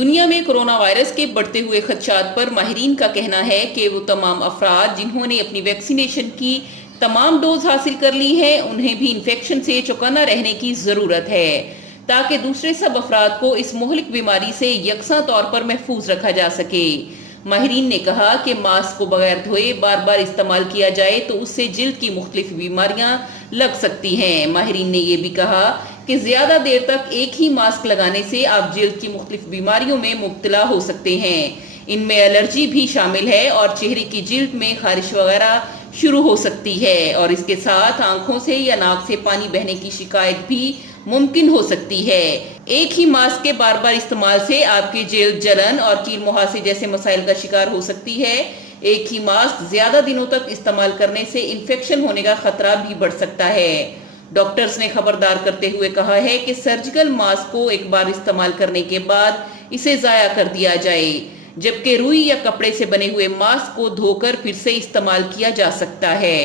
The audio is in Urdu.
دنیا میں کرونا وائرس کے بڑھتے ہوئے خدشات پر ماہرین کا کہنا ہے کہ وہ تمام افراد جنہوں نے اپنی ویکسینیشن کی تمام ڈوز حاصل کر لی ہے انہیں بھی انفیکشن سے چوکنا رہنے کی ضرورت ہے تاکہ دوسرے سب افراد کو اس مہلک بیماری سے یکساں طور پر محفوظ رکھا جا سکے۔ ماہرین نے کہا کہ ماسک کو بغیر دھوئے بار بار استعمال کیا جائے تو اس سے جلد کی مختلف بیماریاں لگ سکتی ہیں۔ ماہرین نے یہ بھی کہا کہ زیادہ دیر تک ایک ہی ماسک لگانے سے آپ جلد کی مختلف بیماریوں میں مبتلا ہو سکتے ہیں۔ ان میں الرجی بھی شامل ہے اور چہرے کی جلد میں خارش وغیرہ شروع ہو سکتی ہے اور اس کے ساتھ آنکھوں سے یا ناک سے پانی بہنے کی شکایت بھی ممکن ہو سکتی ہے۔ ایک ہی ماسک کے بار بار استعمال سے آپ کی جلد جلن اور کیل مہاسے جیسے مسائل کا شکار ہو سکتی ہے۔ ایک ہی ماسک زیادہ دنوں تک استعمال کرنے سے انفیکشن ہونے کا خطرہ بھی بڑھ سکتا ہے۔ ڈاکٹرز نے خبردار کرتے ہوئے کہا ہے کہ سرجیکل ماسک کو ایک بار استعمال کرنے کے بعد اسے ضائع کر دیا جائے، جبکہ روئی یا کپڑے سے بنے ہوئے ماسک کو دھو کر پھر سے استعمال کیا جا سکتا ہے۔